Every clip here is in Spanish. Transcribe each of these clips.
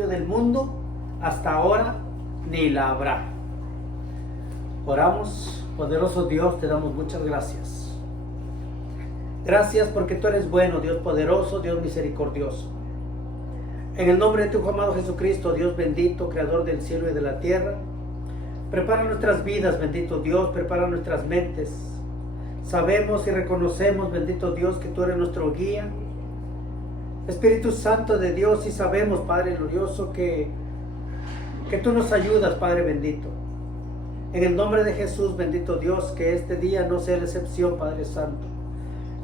principio del mundo, hasta ahora, ni la habrá. Oramos. Poderoso Dios, te damos muchas gracias. Gracias porque tú eres bueno, Dios poderoso, Dios misericordioso. En el nombre de tu amado Jesucristo, Dios bendito, creador del cielo y de la tierra, prepara nuestras vidas, bendito Dios, prepara nuestras mentes. Sabemos y reconocemos, bendito Dios, que tú eres nuestro guía, Espíritu Santo de Dios, y sabemos, Padre glorioso, que tú nos ayudas, Padre bendito. En el nombre de Jesús, bendito Dios, que este día no sea la excepción, Padre Santo.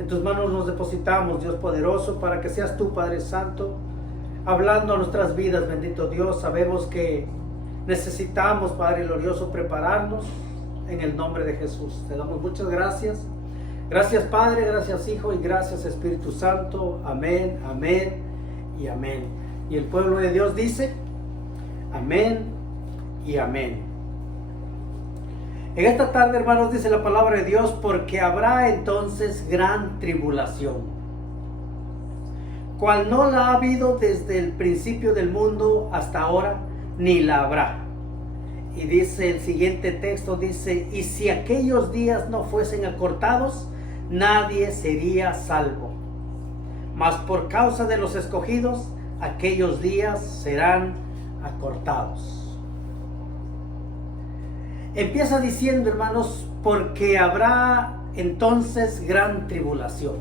En tus manos nos depositamos, Dios poderoso, para que seas tú, Padre Santo, hablando a nuestras vidas, bendito Dios. Sabemos que necesitamos, Padre glorioso, prepararnos en el nombre de Jesús. Te damos muchas gracias. Gracias, Padre, gracias, Hijo, y gracias, Espíritu Santo. Amén, amén y amén. Y el pueblo de Dios dice, amén y amén. En esta tarde, hermanos, dice la palabra de Dios, porque habrá entonces gran tribulación, cual no la ha habido desde el principio del mundo hasta ahora, ni la habrá. Y dice el siguiente texto, dice, y si aquellos días no fuesen acortados, nadie sería salvo. Mas por causa de los escogidos, aquellos días serán acortados. Empieza diciendo, hermanos, porque habrá entonces gran tribulación.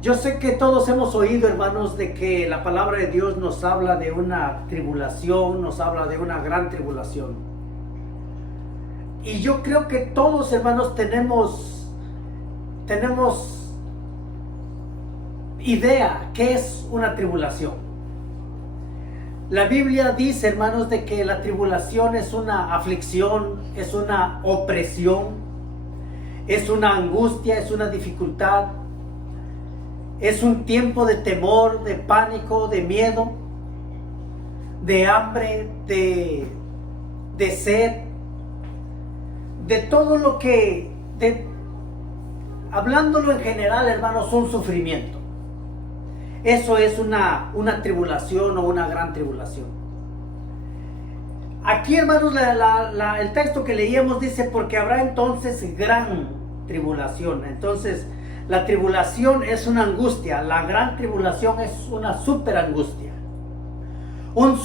Yo sé que todos hemos oído, hermanos, de que la palabra de Dios nos habla de una tribulación, nos habla de una gran tribulación. Y yo creo que todos, hermanos, tenemos idea qué es una tribulación. La Biblia dice, hermanos, de que la tribulación es una aflicción, es una opresión, es una angustia, es una dificultad, es un tiempo de temor, de pánico, de miedo, de hambre, de sed, de todo lo que, hablándolo en general, hermanos, un sufrimiento. Eso es una tribulación o una gran tribulación. Aquí, hermanos, el texto que leíamos dice, porque habrá entonces gran tribulación. Entonces, la tribulación es una angustia, la gran tribulación es una super angustia, una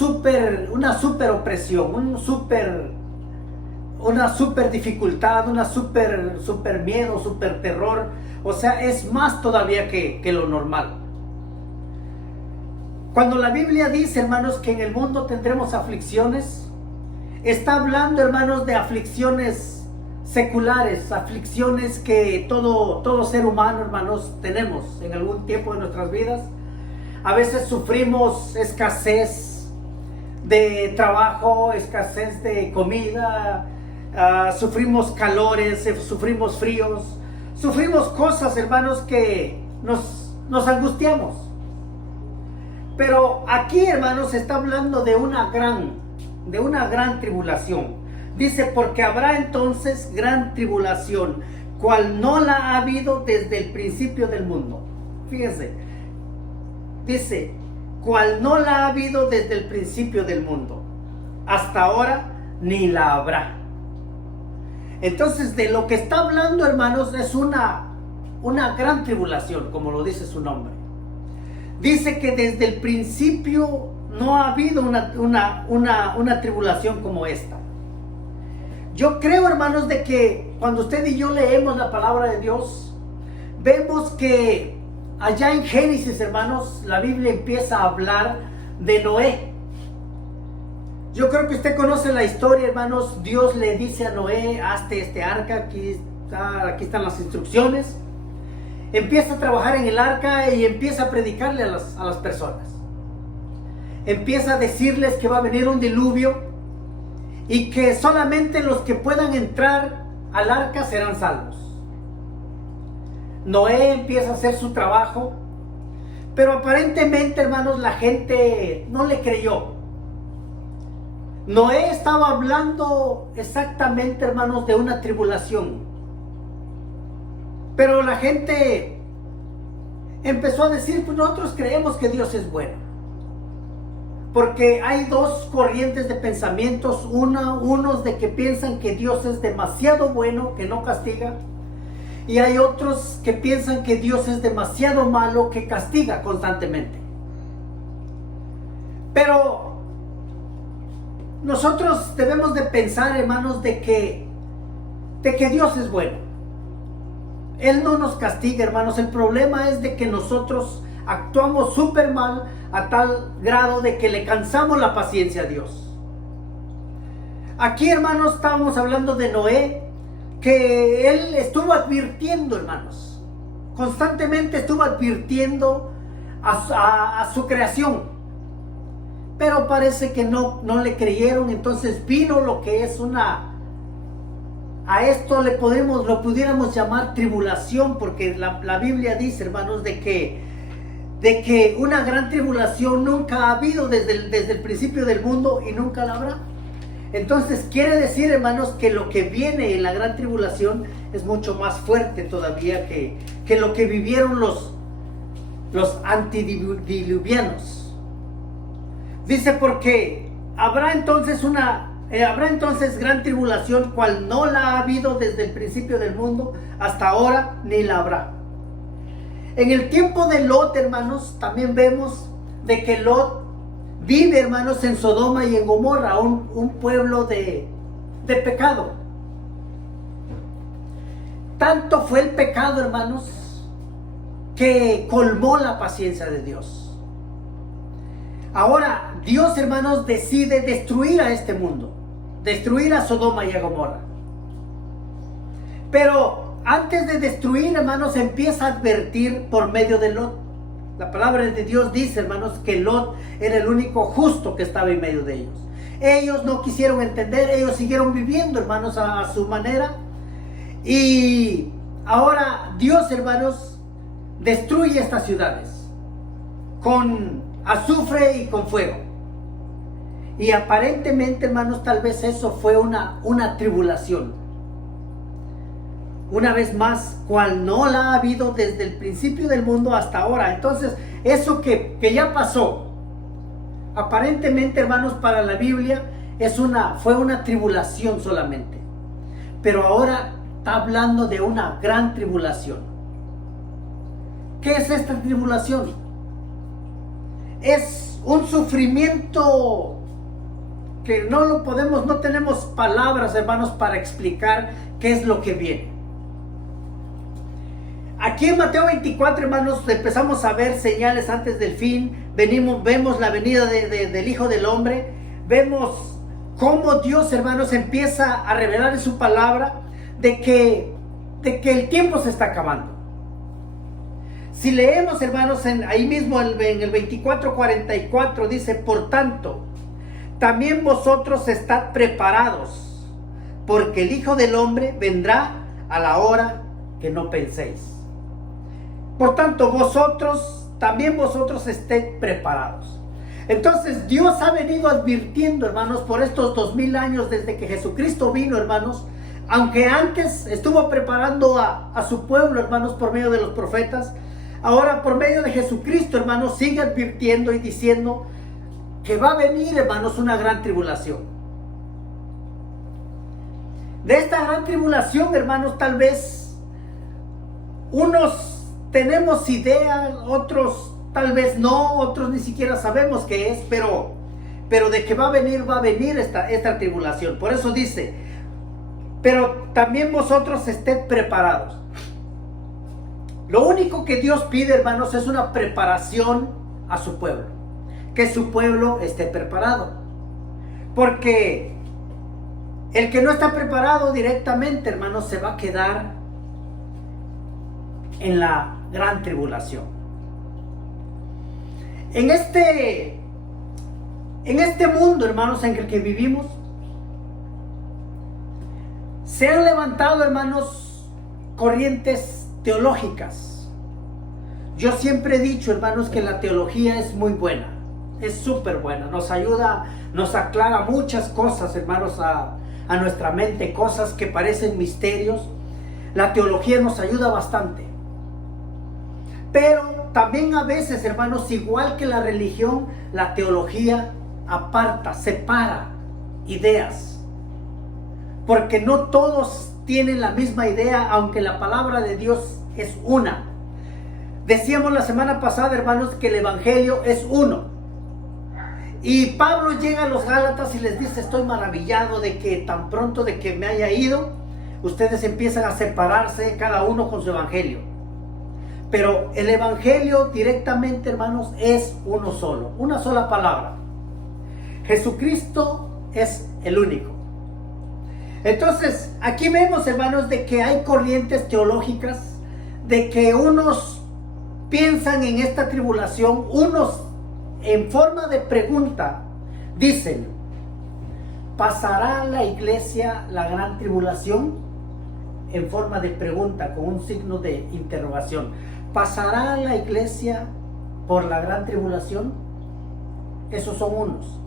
super opresión, una super dificultad, una super miedo, super terror. O sea, es más todavía que lo normal. Cuando la Biblia dice, hermanos, que en el mundo tendremos aflicciones, está hablando, hermanos, de aflicciones seculares, aflicciones que todo ser humano, hermanos, tenemos en algún tiempo de nuestras vidas. A veces sufrimos escasez de trabajo, escasez de comida, sufrimos calores, sufrimos fríos, sufrimos cosas, hermanos, que nos angustiamos. Pero aquí, hermanos, se está hablando de una gran tribulación. Dice, porque habrá entonces gran tribulación, cual no la ha habido desde el principio del mundo. Fíjense, dice, cual no la ha habido desde el principio del mundo, hasta ahora ni la habrá. Entonces, de lo que está hablando, hermanos, es una gran tribulación, como lo dice su nombre. Dice que desde el principio no ha habido una tribulación como esta. Yo creo, hermanos, de que cuando usted y yo leemos la palabra de Dios, vemos que allá en Génesis, hermanos, la Biblia empieza a hablar de Noé. Yo creo que usted conoce la historia, hermanos. Dios le dice a Noé, hazte este arca, aquí están las instrucciones. Empieza a trabajar en el arca y empieza a predicarle a las personas. Empieza a decirles que va a venir un diluvio y que solamente los que puedan entrar al arca serán salvos. Noé empieza a hacer su trabajo, pero aparentemente, hermanos, la gente no le creyó. Noé estaba hablando exactamente, hermanos, de una tribulación. Pero la gente empezó a decir, pues nosotros creemos que Dios es bueno. Porque hay dos corrientes de pensamientos, unos de que piensan que Dios es demasiado bueno, que no castiga, y hay otros que piensan que Dios es demasiado malo, que castiga constantemente. Pero nosotros debemos de pensar, hermanos, de que Dios es bueno. Él no nos castiga, hermanos. El problema es de que nosotros actuamos súper mal a tal grado de que le cansamos la paciencia a Dios. Aquí, hermanos, estábamos hablando de Noé, que él estuvo advirtiendo, hermanos. Constantemente estuvo advirtiendo a su creación. Pero parece que no le creyeron. Entonces vino lo que es a esto lo pudiéramos llamar tribulación, porque la Biblia dice, hermanos, de que una gran tribulación nunca ha habido desde el principio del mundo y nunca la habrá. Entonces quiere decir, hermanos, que lo que viene en la gran tribulación es mucho más fuerte todavía que lo que vivieron los antediluvianos. Dice, porque habrá entonces gran tribulación, cual no la ha habido desde el principio del mundo hasta ahora, ni la habrá. En el tiempo de Lot, hermanos, también vemos de que Lot vive, hermanos, en Sodoma y en Gomorra, un pueblo de pecado. Tanto fue el pecado, hermanos, que colmó la paciencia de Dios. Ahora, Dios, hermanos, decide destruir a este mundo, destruir a Sodoma y a Gomorra. Pero antes de destruir, hermanos, empieza a advertir por medio de Lot. La palabra de Dios dice, hermanos, que Lot era el único justo que estaba en medio de ellos. Ellos no quisieron entender, ellos siguieron viviendo, hermanos, a su manera. Y ahora Dios, hermanos, destruye estas ciudades con azufre y con fuego. Y aparentemente, hermanos, tal vez eso fue una tribulación. Una vez más, cual no la ha habido desde el principio del mundo hasta ahora. Entonces, eso que ya pasó, aparentemente, hermanos, para la Biblia fue una tribulación solamente. Pero ahora está hablando de una gran tribulación. ¿Qué es esta tribulación? Es un sufrimiento que no tenemos palabras, hermanos, para explicar qué es lo que viene. Aquí en Mateo 24, hermanos, empezamos a ver señales antes del fin. Vemos la venida del Hijo del Hombre. Vemos cómo Dios, hermanos, empieza a revelar en su palabra de que el tiempo se está acabando. Si leemos, hermanos, ahí mismo en el 24:44 dice, por tanto, también vosotros estad preparados, porque el Hijo del Hombre vendrá a la hora que no penséis. Por tanto, también vosotros estéis preparados. Entonces, Dios ha venido advirtiendo, hermanos, por estos 2000 años desde que Jesucristo vino, hermanos. Aunque antes estuvo preparando a su pueblo, hermanos, por medio de los profetas, ahora por medio de Jesucristo, hermanos, sigue advirtiendo y diciendo que va a venir, hermanos, una gran tribulación. De esta gran tribulación, hermanos, tal vez unos tenemos idea, otros tal vez no, otros ni siquiera sabemos qué es, pero de que va a venir esta tribulación. Por eso dice, pero también vosotros estéis preparados. Lo único que Dios pide, hermanos, es una preparación a su pueblo. Que su pueblo esté preparado. Porque el que no está preparado directamente, hermanos, se va a quedar en la gran tribulación. En este mundo, hermanos, en el que vivimos, se han levantado, hermanos, corrientes teológicas. Yo siempre he dicho, hermanos, que la teología es muy buena, es súper buena, nos ayuda, nos aclara muchas cosas, hermanos, a nuestra mente, cosas que parecen misterios. La teología nos ayuda bastante. Pero también a veces, hermanos, igual que la religión, la teología aparta, separa ideas. Porque no todos tienen la misma idea, aunque la palabra de Dios es una. Decíamos la semana pasada, hermanos, que el evangelio es uno. Y Pablo llega a los Gálatas y les dice: estoy maravillado de que tan pronto de que me haya ido, ustedes empiezan a separarse cada uno con su evangelio. Pero el evangelio directamente, hermanos, es uno solo, una sola palabra. Jesucristo es el único. Entonces, aquí vemos, hermanos, de que hay corrientes teológicas, de que unos piensan en esta tribulación, unos en forma de pregunta dicen: ¿pasará la iglesia la gran tribulación? En forma de pregunta, con un signo de interrogación. ¿Pasará la iglesia por la gran tribulación? Esos son unos.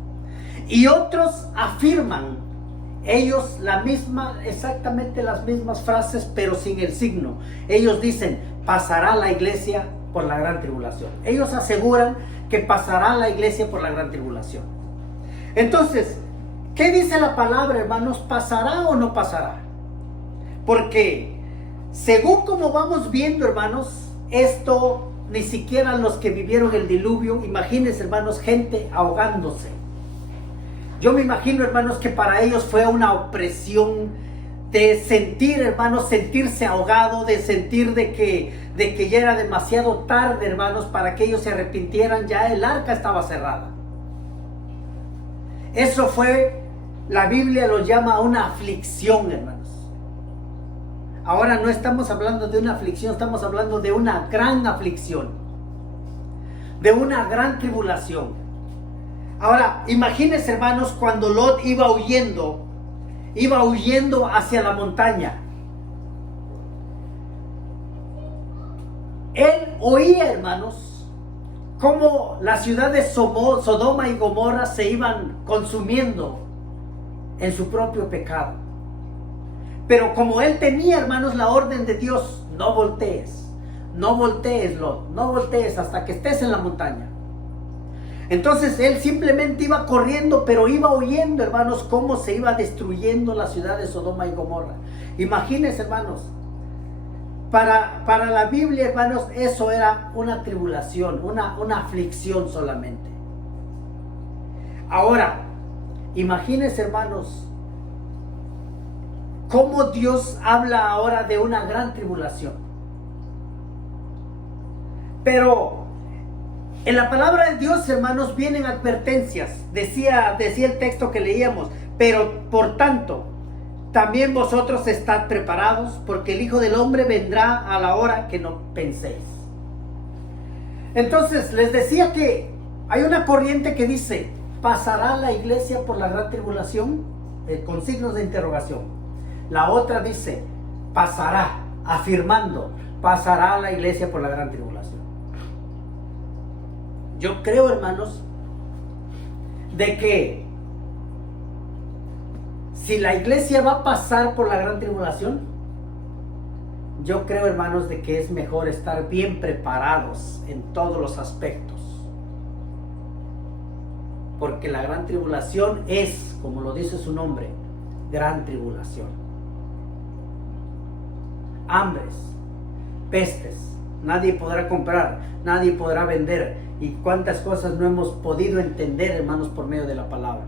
Y otros afirman ellos exactamente las mismas frases, pero sin el signo. Ellos dicen: pasará la iglesia por la gran tribulación. Ellos aseguran que pasará la iglesia por la gran tribulación. Entonces, ¿qué dice la palabra, hermanos? ¿Pasará o no pasará? Porque según como vamos viendo, hermanos, esto ni siquiera los que vivieron el diluvio, imagínense, hermanos, gente ahogándose. Yo me imagino, hermanos, que para ellos fue una opresión de sentir, hermanos, sentirse ahogado, de sentir de que ya era demasiado tarde, hermanos, para que ellos se arrepintieran. Ya el arca estaba cerrada. Eso fue, la Biblia lo llama una aflicción, hermanos. Ahora no estamos hablando de una aflicción, estamos hablando de una gran aflicción, de una gran tribulación. Ahora, imagínense, hermanos, cuando Lot iba huyendo hacia la montaña. Él oía, hermanos, cómo las ciudades Sodoma y Gomorra se iban consumiendo en su propio pecado. Pero como él tenía, hermanos, la orden de Dios: no voltees, Lot, no voltees hasta que estés en la montaña. Entonces él simplemente iba corriendo, pero iba oyendo, hermanos, cómo se iba destruyendo la ciudad de Sodoma y Gomorra. Imagínense, hermanos, para la Biblia, hermanos, eso era una tribulación, una aflicción solamente. Ahora, imagínense, hermanos, cómo Dios habla ahora de una gran tribulación. Pero en la palabra de Dios, hermanos, vienen advertencias. Decía el texto que leíamos: pero por tanto, también vosotros estad preparados, porque el Hijo del Hombre vendrá a la hora que no penséis. Entonces, les decía que hay una corriente que dice: ¿pasará la iglesia por la gran tribulación? Con signos de interrogación. La otra dice: pasará, afirmando, pasará la iglesia por la gran tribulación. Yo creo, hermanos, de que si la iglesia va a pasar por la gran tribulación, yo creo, hermanos, de que es mejor estar bien preparados en todos los aspectos. Porque la gran tribulación es, como lo dice su nombre, gran tribulación. Hambres, pestes, nadie podrá comprar, nadie podrá vender. Y cuántas cosas no hemos podido entender, hermanos, por medio de la palabra.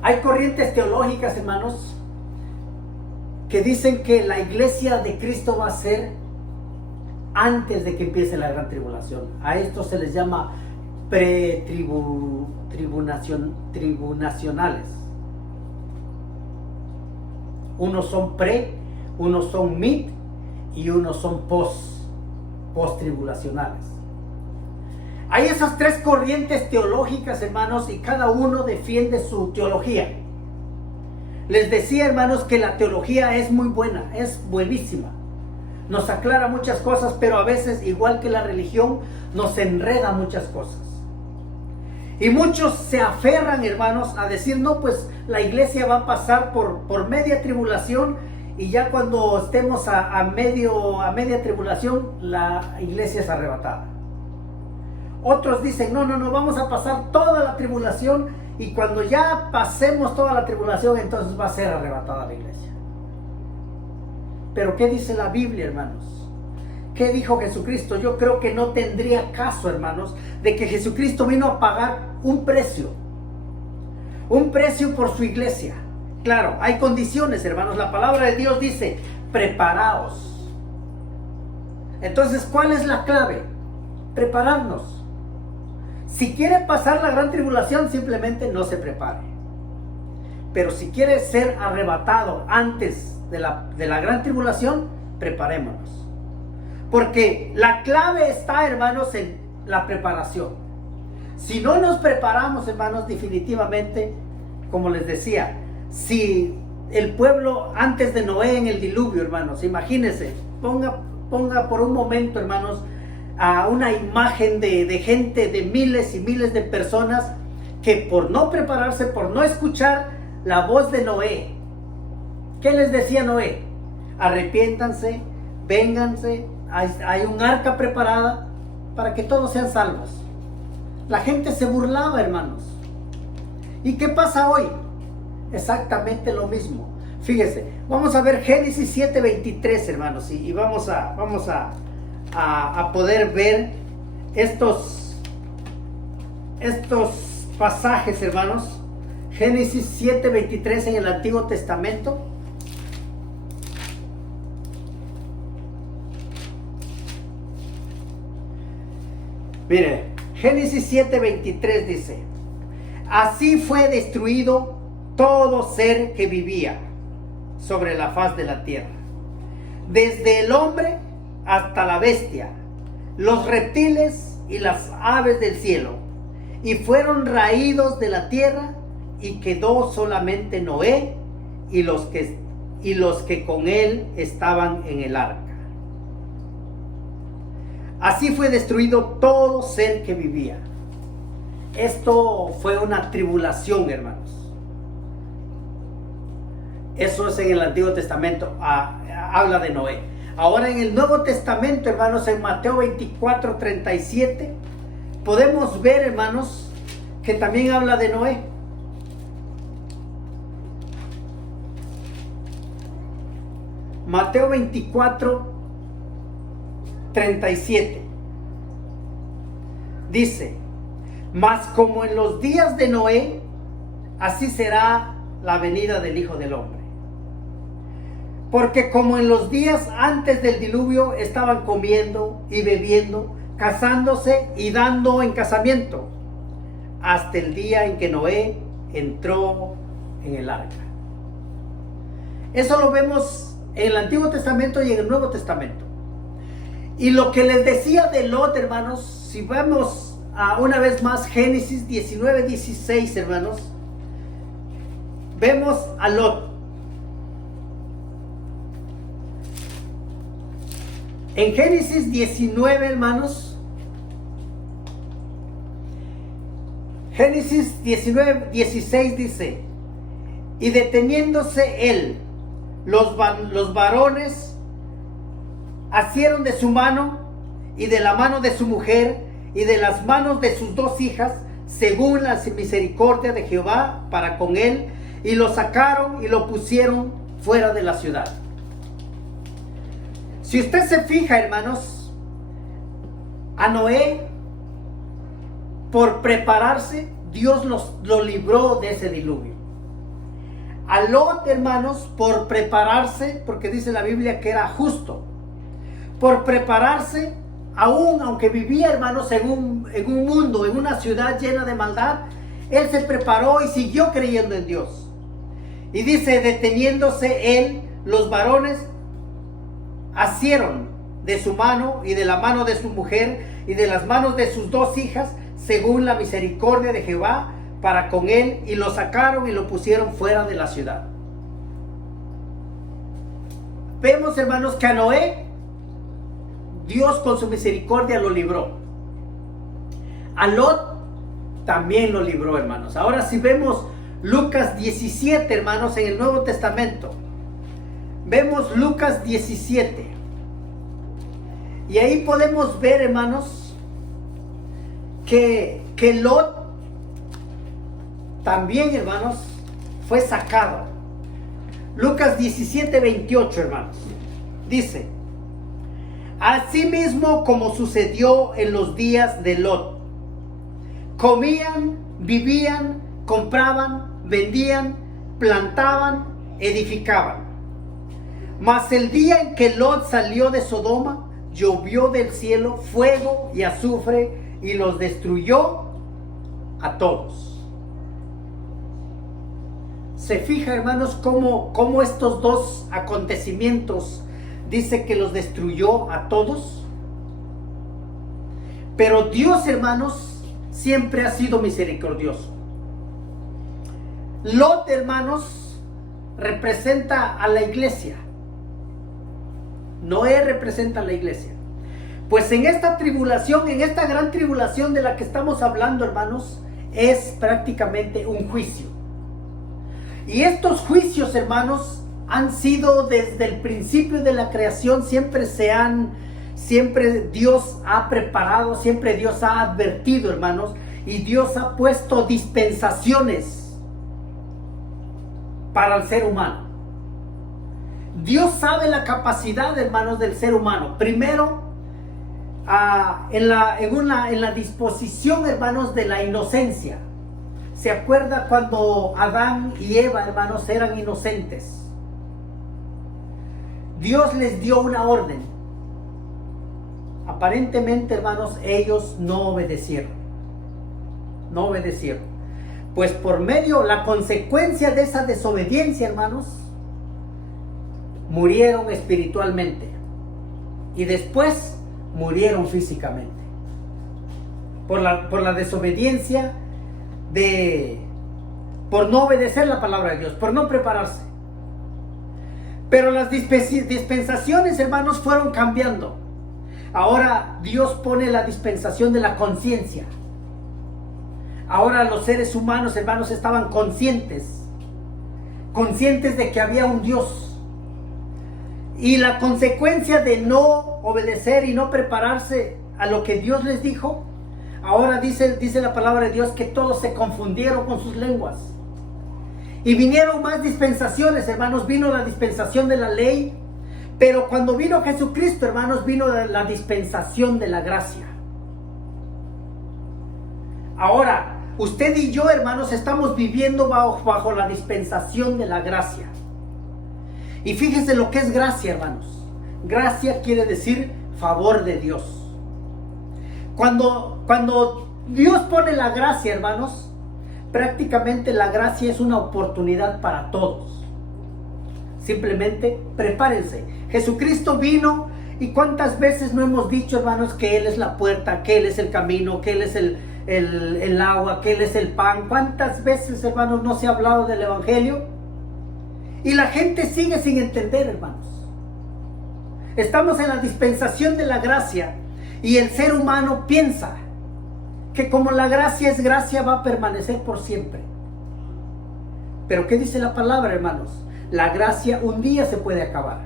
Hay corrientes teológicas, hermanos, que dicen que la iglesia de Cristo va a ser antes de que empiece la gran tribulación. A esto se les llama tribunacionales. Unos son unos son mid y unos son post-tribulacionales. Hay esas tres corrientes teológicas, hermanos, y cada uno defiende su teología. Les decía, hermanos, que la teología es muy buena, es buenísima. Nos aclara muchas cosas, pero a veces, igual que la religión, nos enreda muchas cosas. Y muchos se aferran, hermanos, a decir: no, pues la iglesia va a pasar por media tribulación, y ya cuando estemos a media tribulación, la iglesia es arrebatada. Otros dicen, no, vamos a pasar toda la tribulación y cuando ya pasemos toda la tribulación, entonces va a ser arrebatada la iglesia. Pero ¿qué dice la Biblia, hermanos? ¿Qué dijo Jesucristo? Yo creo que no tendría caso, hermanos, de que Jesucristo vino a pagar un precio por su iglesia. Claro, hay condiciones, hermanos. La palabra de Dios dice, preparaos. Entonces, ¿cuál es la clave? Prepararnos. Si quiere pasar la gran tribulación, simplemente no se prepare. Pero si quiere ser arrebatado antes de la gran tribulación, preparémonos. Porque la clave está, hermanos, en la preparación. Si no nos preparamos, hermanos, definitivamente, como les decía, si el pueblo antes de Noé en el diluvio, hermanos, imagínense, ponga por un momento, hermanos, a una imagen de gente, de miles y miles de personas que por no prepararse, por no escuchar la voz de Noé, ¿qué les decía Noé? Arrepiéntanse, vénganse, hay un arca preparada para que todos sean salvos. La gente se burlaba, hermanos. ¿Y qué pasa hoy? Exactamente lo mismo. Fíjese, vamos a ver Génesis 7:23, hermanos, y vamos a poder ver estos pasajes, hermanos. Génesis 7:23 en el Antiguo Testamento. Mire, Génesis 7:23 dice: así fue destruido todo ser que vivía sobre la faz de la tierra, desde el hombre hasta la bestia, los reptiles y las aves del cielo, y fueron raídos de la tierra, y quedó solamente Noé y los que con él estaban en el arca. Así fue destruido todo ser que vivía. Esto fue una tribulación, hermanos. Eso es en el Antiguo Testamento, habla de Noé. Ahora en el Nuevo Testamento, hermanos, en Mateo 24:37, podemos ver, hermanos, que también habla de Noé. Mateo 24:37 dice: mas como en los días de Noé, así será la venida del Hijo del Hombre. Porque como en los días antes del diluvio estaban comiendo y bebiendo, casándose y dando en casamiento, hasta el día en que Noé entró en el arca. Eso lo vemos en el Antiguo Testamento y en el Nuevo Testamento. Y lo que les decía de Lot, hermanos, si vemos una vez más Génesis 19:16, hermanos, vemos a Lot. En Génesis 19, hermanos, Génesis 19:16 dice: y deteniéndose él, los varones asieron de su mano y de la mano de su mujer y de las manos de sus dos hijas, según la misericordia de Jehová para con él, y lo sacaron y lo pusieron fuera de la ciudad. Si usted se fija, hermanos, a Noé, por prepararse, Dios lo libró de ese diluvio. A Lot, hermanos, por prepararse, porque dice la Biblia que era justo, por prepararse, aunque vivía, hermanos, en un mundo, en una ciudad llena de maldad, él se preparó y siguió creyendo en Dios. Y dice: deteniéndose él, los varones asieron de su mano y de la mano de su mujer y de las manos de sus dos hijas, según la misericordia de Jehová para con él, y lo sacaron y lo pusieron fuera de la ciudad. Vemos, hermanos, que a Noé Dios con su misericordia lo libró. A Lot también lo libró, hermanos. Ahora si vemos Lucas 17, hermanos, en el Nuevo Testamento, vemos Lucas 17, y ahí podemos ver, hermanos, que Lot también, hermanos, fue sacado. Lucas 17:28, hermanos, dice: asimismo como sucedió en los días de Lot, comían, vivían, compraban, vendían, plantaban, edificaban. Mas el día en que Lot salió de Sodoma, llovió del cielo fuego y azufre y los destruyó a todos. Se fija, hermanos, cómo estos dos acontecimientos dice que los destruyó a todos. Pero Dios, hermanos, siempre ha sido misericordioso. Lot, hermanos, representa a la iglesia. Noé representa a la iglesia. Pues en esta tribulación, en esta gran tribulación de la que estamos hablando, hermanos, es prácticamente un juicio. Y estos juicios, hermanos, han sido desde el principio de la creación, siempre Dios ha preparado, siempre Dios ha advertido, hermanos, y Dios ha puesto dispensaciones para el ser humano. Dios sabe la capacidad, hermanos, del ser humano. Primero, en la disposición, hermanos, de la inocencia. ¿Se acuerda cuando Adán y Eva, hermanos, eran inocentes? Dios les dio una orden. Aparentemente, hermanos, ellos no obedecieron. No obedecieron. Pues por medio, la consecuencia de esa desobediencia, hermanos, murieron espiritualmente. Y después murieron físicamente. Por la desobediencia por no obedecer la palabra de Dios, por no prepararse. Pero las dispensaciones, hermanos, fueron cambiando. Ahora Dios pone la dispensación de la conciencia. Ahora los seres humanos, hermanos, estaban conscientes de que había un Dios. Y la consecuencia de no obedecer y no prepararse a lo que Dios les dijo, ahora dice la palabra de Dios que todos se confundieron con sus lenguas. Y vinieron más dispensaciones, hermanos. Vino la dispensación de la ley. Pero cuando vino Jesucristo, hermanos, vino la dispensación de la gracia. Ahora, usted y yo, hermanos, estamos viviendo bajo la dispensación de la gracia. Y fíjense lo que es gracia, hermanos. Gracia quiere decir favor de Dios. Cuando Dios pone la gracia, hermanos, prácticamente la gracia es una oportunidad para todos. Simplemente prepárense. Jesucristo vino, y cuántas veces no hemos dicho, hermanos, que Él es la puerta, que Él es el camino, que Él es el agua, que Él es el pan. ¿Cuántas veces, hermanos, no se ha hablado del evangelio? Y la gente sigue sin entender, hermanos. Estamos en la dispensación de la gracia, y el ser humano piensa que como la gracia es gracia, va a permanecer por siempre. Pero ¿qué dice la palabra, hermanos? La gracia un día se puede acabar.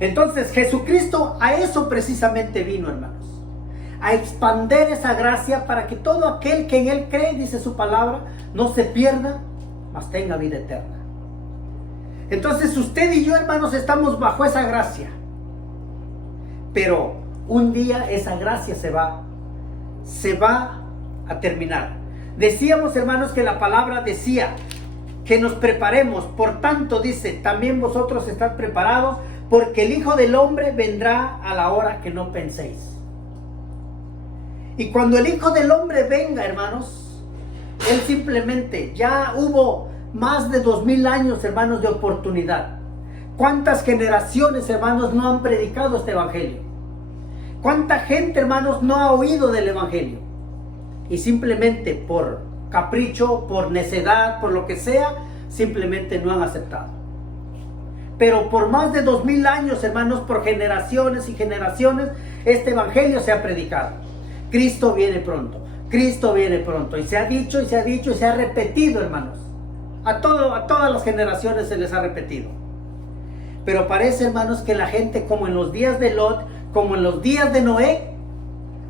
Entonces Jesucristo a eso precisamente vino, hermanos, a expandir esa gracia para que todo aquel que en Él cree, dice su palabra, no se pierda, mas tenga vida eterna. Entonces usted y yo, hermanos, estamos bajo esa gracia. Pero un día esa gracia se va a terminar. Decíamos, hermanos, que la palabra decía que nos preparemos. Por tanto, dice, también vosotros estad preparados, porque el Hijo del Hombre vendrá a la hora que no penséis. Y cuando el Hijo del Hombre venga, hermanos, Él simplemente, ya hubo más de 2000 años, hermanos, de oportunidad. ¿Cuántas generaciones, hermanos, no han predicado este evangelio? ¿Cuánta gente, hermanos, no ha oído del evangelio? Y simplemente por capricho, por necedad, por lo que sea, simplemente no han aceptado. Pero por más de 2000 años, hermanos, por generaciones y generaciones, este evangelio se ha predicado. Cristo viene pronto, Cristo viene pronto. Y se ha dicho, y se ha dicho, y se ha repetido, hermanos. A todas las generaciones se les ha repetido. Pero parece, hermanos, que la gente, como en los días de Lot, como en los días de Noé,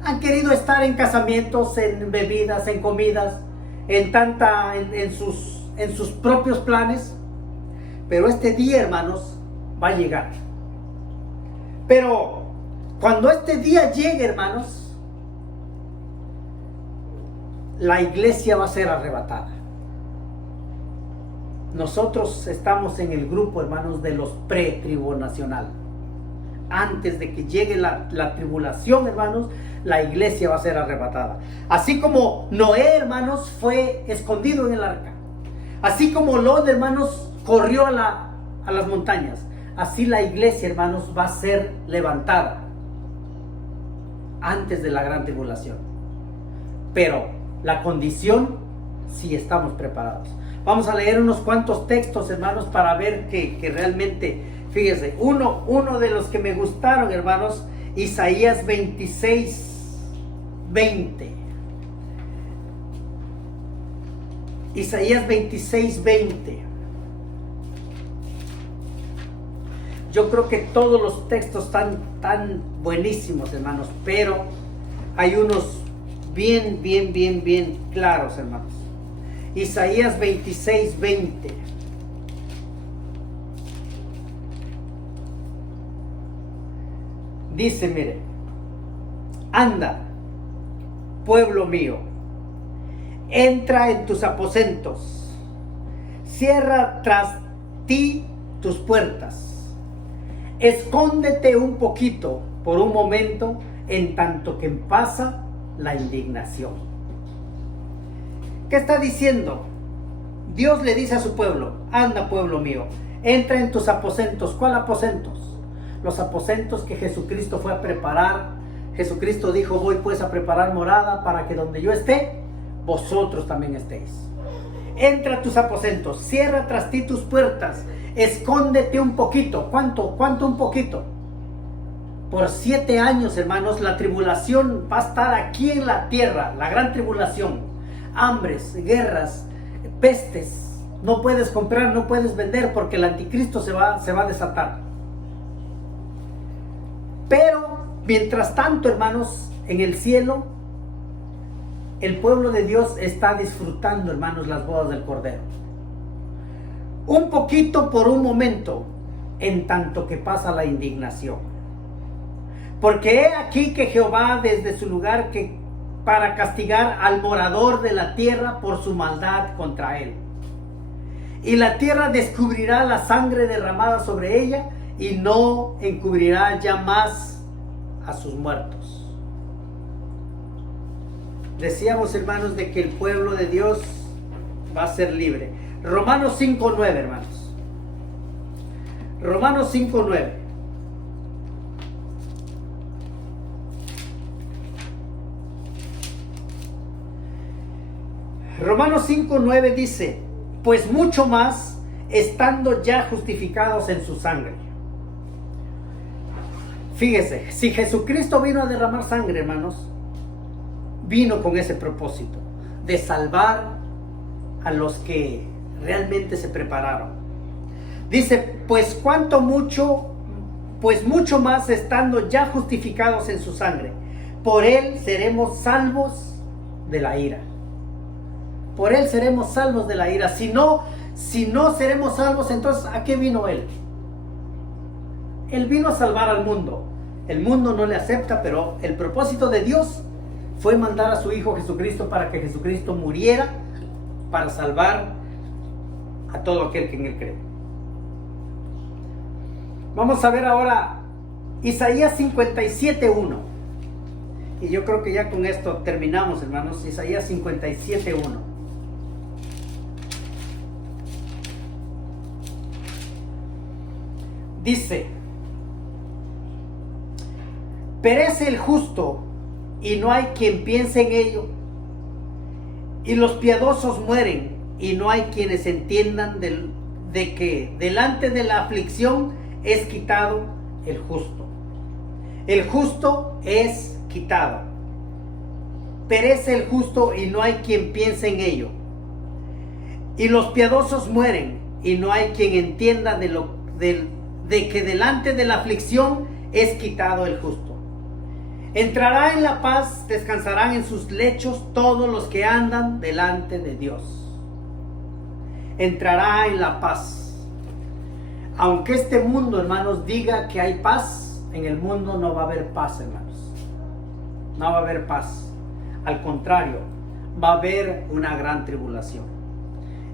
Han querido estar en casamientos, en bebidas, en comidas, en sus propios planes. Pero este día, hermanos, va a llegar. Pero cuando este día llegue, hermanos, la iglesia va a ser arrebatada. Nosotros estamos en el grupo, hermanos, de los pre-tribulacional. Antes de que llegue la tribulación, hermanos, la iglesia va a ser arrebatada. Así como Noé, hermanos, fue escondido en el arca. Así como Lot, hermanos, corrió a las montañas. Así la iglesia, hermanos, va a ser levantada antes de la gran tribulación. Pero la condición, si estamos preparados. Vamos a leer unos cuantos textos, hermanos, para ver que realmente, fíjense, uno de los que me gustaron, hermanos, Isaías 26:20. Isaías 26:20. Yo creo que todos los textos están tan buenísimos, hermanos, pero hay unos bien claros, hermanos. Isaías 26:20. Dice, mire, anda, pueblo mío, entra en tus aposentos, cierra tras ti tus puertas, escóndete un poquito por un momento en tanto que pasa la indignación. ¿Qué está diciendo? Dios le dice a su pueblo, anda, pueblo mío, entra en tus aposentos. ¿Cuál aposentos? Los aposentos que Jesucristo fue a preparar. Jesucristo dijo, voy pues a preparar morada para que donde yo esté, vosotros también estéis. Entra a tus aposentos, cierra tras ti tus puertas, escóndete un poquito. ¿Cuánto un poquito? Por 7 años, hermanos, la tribulación va a estar aquí en la tierra, la gran tribulación. Hambres, guerras, pestes. No puedes comprar, no puedes vender porque el anticristo se va a desatar. Pero, mientras tanto, hermanos, en el cielo, el pueblo de Dios está disfrutando, hermanos, las bodas del Cordero. Un poquito por un momento, en tanto que pasa la indignación. Porque he aquí que Jehová desde su lugar para castigar al morador de la tierra por su maldad contra él. Y la tierra descubrirá la sangre derramada sobre ella y no encubrirá ya más a sus muertos. Decíamos, hermanos, de que el pueblo de Dios va a ser libre. Romanos 5:9, hermanos. Romanos 5:9. Romanos 5:9 dice, pues mucho más, estando ya justificados en su sangre. Fíjese, si Jesucristo vino a derramar sangre, hermanos, vino con ese propósito, de salvar a los que realmente se prepararon. Dice, pues mucho más, estando ya justificados en su sangre, por él seremos salvos de la ira. Por él seremos salvos de la ira. Si no seremos salvos, entonces ¿a qué vino él? Él vino a salvar al mundo. El mundo no le acepta, pero el propósito de Dios fue mandar a su Hijo Jesucristo para que Jesucristo muriera para salvar a todo aquel que en él cree. Vamos a ver ahora Isaías 57:1. Y yo creo que ya con esto terminamos, hermanos. Isaías 57:1. Dice, perece el justo y no hay quien piense en ello, y los piadosos mueren y no hay quienes entiendan de que delante de la aflicción es quitado el justo. El justo es quitado. Perece el justo y no hay quien piense en ello, y los piadosos mueren y no hay quien entienda de que delante de la aflicción es quitado el justo. Entrará en la paz, descansarán en sus lechos todos los que andan delante de Dios. Entrará en la paz. Aunque este mundo, hermanos, diga que hay paz, en el mundo no va a haber paz, hermanos. No va a haber paz. Al contrario, va a haber una gran tribulación.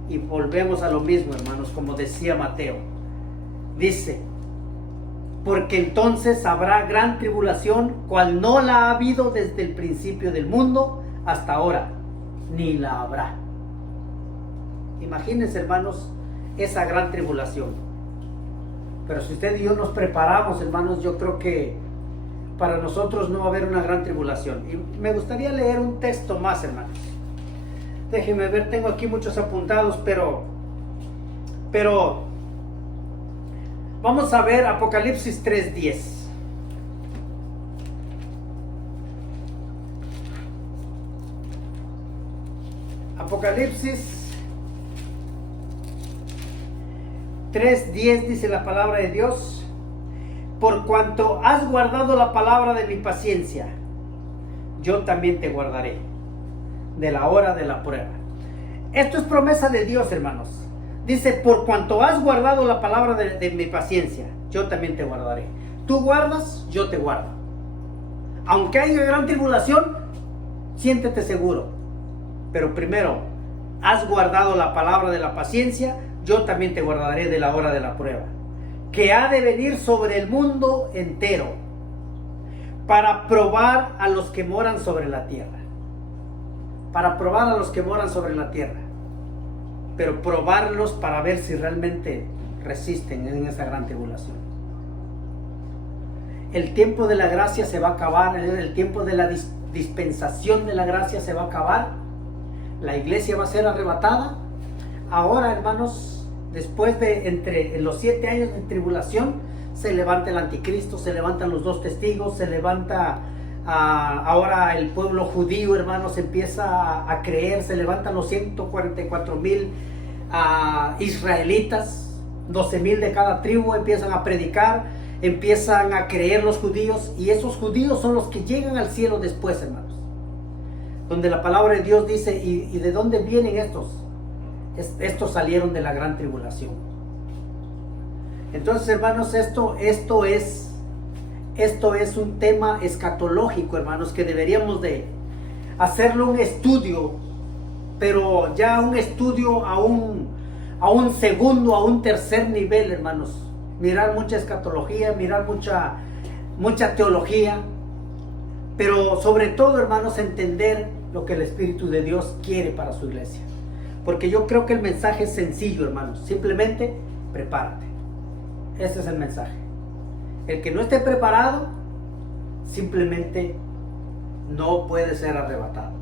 Y volvemos a lo mismo, hermanos, como decía Mateo. Dice, porque entonces habrá gran tribulación, cual no la ha habido desde el principio del mundo hasta ahora, ni la habrá. Imagínense, hermanos, esa gran tribulación. Pero si usted y yo nos preparamos, hermanos, yo creo que para nosotros no va a haber una gran tribulación. Y me gustaría leer un texto más, hermanos. Déjenme ver, tengo aquí muchos apuntados, pero vamos a ver Apocalipsis 3:10. Apocalipsis 3:10 dice la palabra de Dios: por cuanto has guardado la palabra de mi paciencia, yo también te guardaré de la hora de la prueba. Esto es promesa de Dios, hermanos. Dice, por cuanto has guardado la palabra de mi paciencia, yo también te guardaré. Tú guardas, yo te guardo. Aunque haya gran tribulación, siéntete seguro. Pero primero, has guardado la palabra de la paciencia, yo también te guardaré de la hora de la prueba, que ha de venir sobre el mundo entero, para probar a los que moran sobre la tierra. Para probar a los que moran sobre la tierra. Pero probarlos para ver si realmente resisten en esa gran tribulación. El tiempo de la gracia se va a acabar, el tiempo de la dispensación de la gracia se va a acabar. La iglesia va a ser arrebatada. Ahora, hermanos, después de en los 7 años de tribulación, se levanta el anticristo, se levantan los 2 testigos, se levanta ahora el pueblo judío, hermanos, empieza a creer, se levantan los 144,000 israelitas, 12,000 de cada tribu, empiezan a predicar, empiezan a creer los judíos, y esos judíos son los que llegan al cielo después, hermanos, donde la palabra de Dios dice, ¿y de dónde vienen estos? Estos salieron de la gran tribulación. Entonces, hermanos, esto es un tema escatológico, hermanos, que deberíamos de hacerlo un estudio, pero ya un estudio a un segundo, a un tercer nivel, hermanos. Mirar mucha escatología, mirar mucha teología, pero sobre todo, hermanos, entender lo que el Espíritu de Dios quiere para su iglesia. Porque yo creo que el mensaje es sencillo, hermanos. Simplemente prepárate. Ese es el mensaje. El que no esté preparado simplemente no puede ser arrebatado.